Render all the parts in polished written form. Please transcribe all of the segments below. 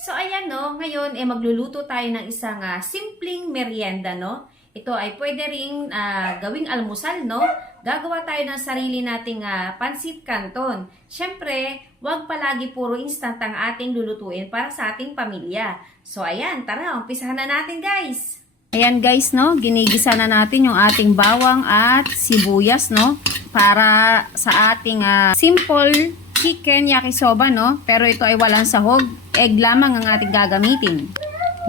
So ayan no, ngayon magluluto tayo ng isang simpleng merienda no. Ito ay pwede ring gawing almusal no. Gagawa tayo ng sarili nating pansit canton. Siyempre, wag palagi puro instant ang ating lulutuin para sa ating pamilya. So ayan, tara, umpisahan na natin guys. Ayan guys no, ginigisa na natin yung ating bawang at sibuyas no. Para sa ating simple chicken yakisoba no. Pero ito ay walang sahog. Egg lamang ang ating gagamitin.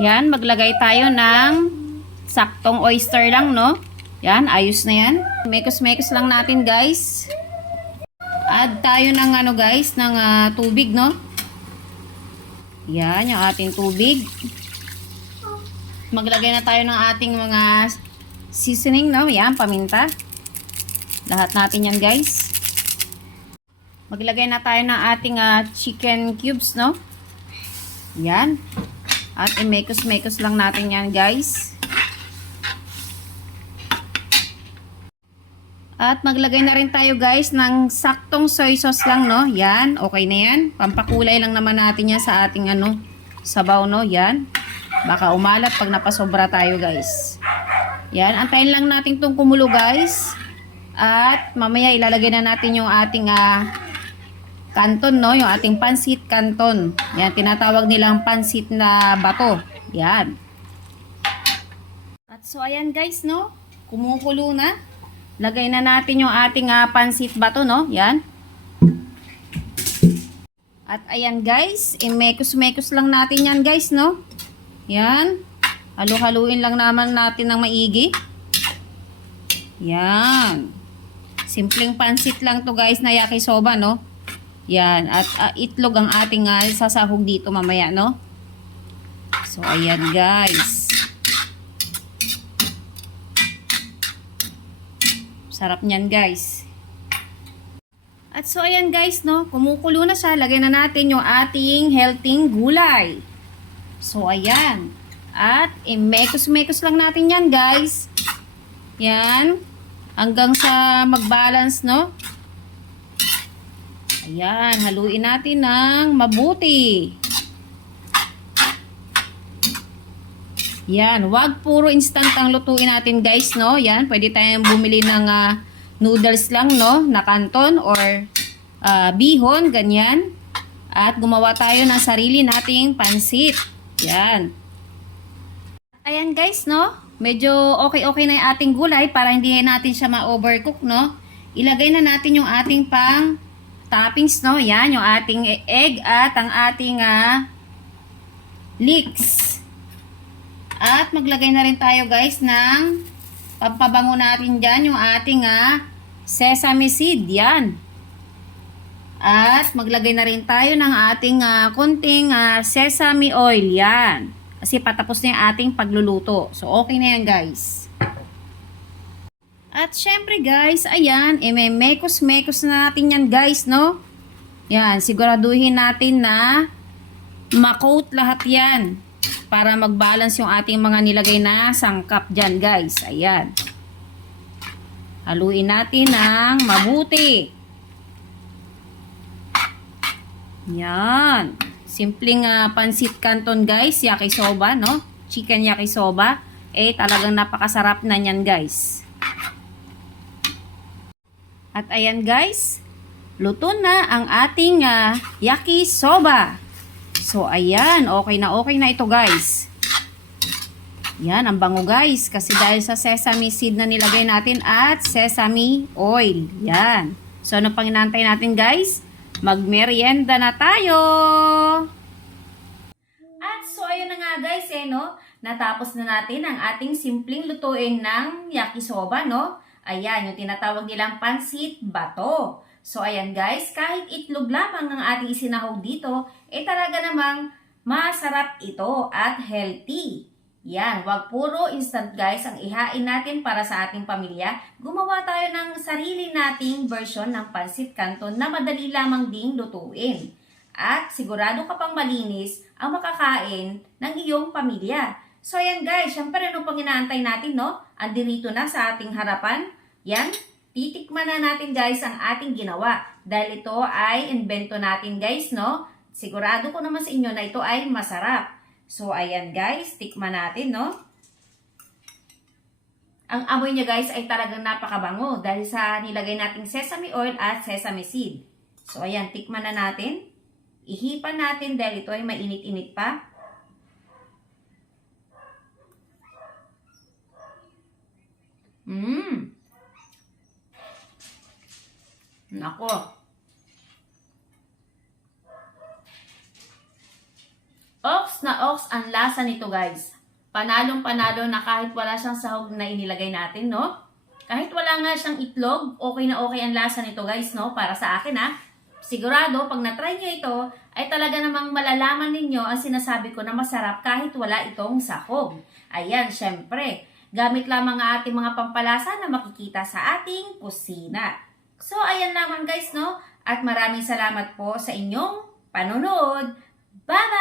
Yan, maglagay tayo ng saktong oyster lang no. Yan, ayos na yan. Mekos-mekos lang natin guys. Add tayo ng guys, ng tubig no. Yan, yung ating tubig. Maglagay na tayo ng ating mga seasoning no. Yan, paminta. Lahat natin yan guys. Maglagay na tayo ng ating chicken cubes no. Yan. At imekos-mekos lang natin yan guys. At maglagay na rin tayo guys ng saktong soy sauce lang no. Yan. Okay na yan. Pampakulay lang naman natin yan sa ating sabaw no. Yan. Baka umalat pag napasobra tayo guys. Yan. Antayin lang natin itong kumulo guys. At mamaya ilalagay na natin yung ating canton no, yung ating pansit canton. Yan, tinatawag nilang pansit na bato. Yan. At so ayan guys no, kumukulo na. Lagay na natin yung ating pansit bato no. Yan. At ayan guys, imekos-mekos lang natin yan guys no. Yan. Halu-haluin lang naman natin ng maigi. Yan. Simpleng pansit lang to guys na yakisoba no. Yan. At itlog ang ating sasahog dito mamaya no. So ayan guys. Sarap niyan guys. At so ayan guys no. Kumukulo na siya. Lagay na natin yung ating healthy gulay. So ayan. At imekos-mekos lang natin yan guys. Yan. Hanggang sa mag-balance no. Ayan, haluin natin ng mabuti. Yan, wag puro instant ang lutuin natin guys no. Yan, pwede tayong bumili ng noodles lang no, na canton or bihon, ganyan. At gumawa tayo ng sarili nating pansit. Yan. Ayan guys no, medyo okay na yung ating gulay para hindi natin siya ma-overcook no. Ilagay na natin yung ating pang toppings no. Yan, yung ating egg at ang ating leeks. At maglagay na rin tayo guys ng pampabango natin dyan yung ating sesame seed. Yan. At maglagay na rin tayo ng ating konting sesame oil. Yan. Kasi patapos na yung ating pagluluto. So, okay na yan guys. At syempre guys, ayan, may mekos-mekos na natin yan guys, no? Yan, siguraduhin natin na ma-coat lahat yan. Para mag-balance yung ating mga nilagay na sangkap dyan guys. Ayan. Haluin natin ng mabuti. Yan. Simpleng pansit canton guys, yakisoba no, chicken yakisoba, talagang napakasarap na niyan guys. At ayan guys, luto na ang ating yakisoba. So ayan, okay na ito guys. Yan, ang bango guys, kasi dahil sa sesame seed na nilagay natin at sesame oil. Yan. So ano pang inaantay natin guys? Magmerienda na tayo! At so ayun na nga guys no, natapos na natin ang ating simpleng lutuin ng yakisoba no. Ayan, yung tinatawag nilang pansit bato. So ayan guys, kahit itlog lamang ang ating isinahog dito, talaga namang masarap ito at healthy. Yan, wag puro instant guys ang ihain natin para sa ating pamilya. Gumawa tayo ng sarili nating version ng pansit canton na madali lamang ding lutuin. At sigurado ka pang malinis ang makakain ng iyong pamilya. So ayan guys, syempre ano pang inaantay natin no? Andirito na sa ating harapan. Yan, titikman na natin guys ang ating ginawa. Dahil ito ay invento natin guys no? Sigurado ko naman sa inyo na ito ay masarap. So, ayan guys, tikman natin, no? Ang amoy niya guys ay talagang napakabango dahil sa nilagay nating sesame oil at sesame seed. So, ayan, tikman na natin. Ihipan natin dahil ito ay mainit-init pa. Nako. Ox na ox ang lasa nito guys. Panalong-panalo na kahit wala siyang sahog na inilagay natin, no? Kahit wala nga siyang itlog, okay na okay ang lasa nito guys, no? Para sa akin, ha? Sigurado, pag na-try nyo ito, ay talaga namang malalaman ninyo ang sinasabi ko na masarap kahit wala itong sahog. Ayan, syempre, gamit lamang ang ating mga pampalasa na makikita sa ating kusina. So, ayan naman guys, no? At maraming salamat po sa inyong panonood. Bye-bye!